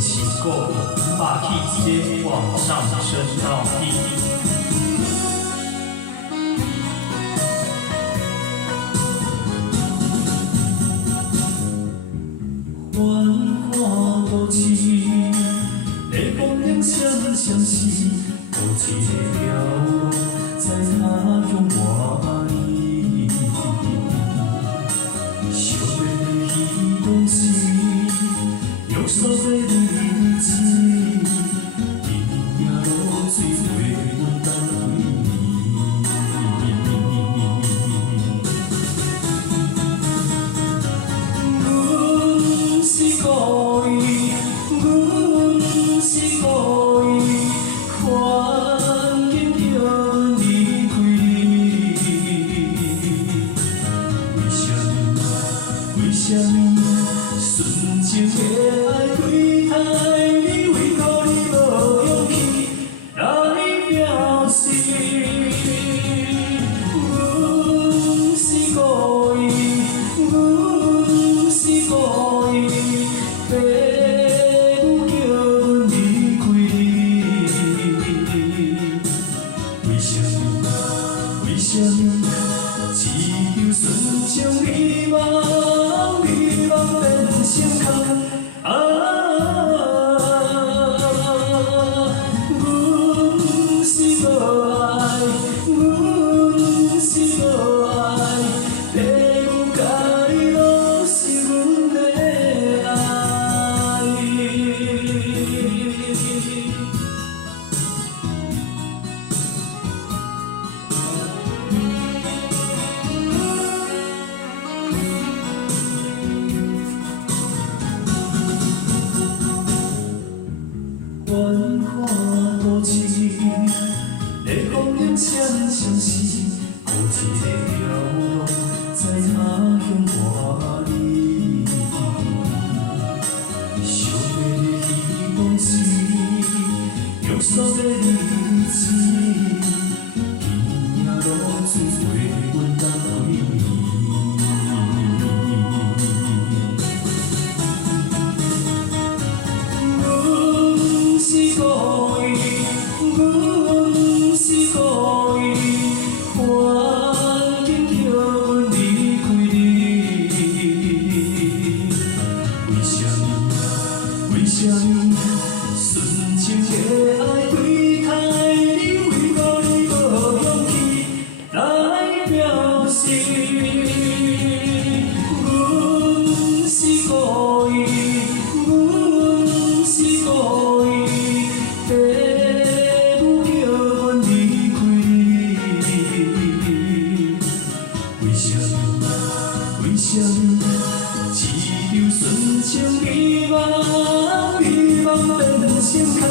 是故霸气直接往上升到地。繁华都市，在光亮闪闪时，有一个飘落在他乡外里。想要彼当时，约束在日子，天涯路水陪阮等几年。阮是故意，阮是故意，看见叫阮离开你。为什么纯情的爱对待你，为何你无勇气来表示？阮是故意，阮是故意，爸母叫阮离开你。为什么？为什么？一条纯情美梦，美梦变成空。阮是无爱，阮是无爱，爸母甲你拢是阮的爱。繁华都市，在光亮闪闪时，有一个飘落在他乡外里。想要彼当时，约束在日子，天涯路水陪阮等几年。是故意，阮是故意，看见叫阮离开你。为什么？为什么纯情的爱对待你，为何你无勇气来表示？阮是故意，阮是故意。爸母叫阮离开你，为什么？为什么？一条纯情美梦，美梦变成空。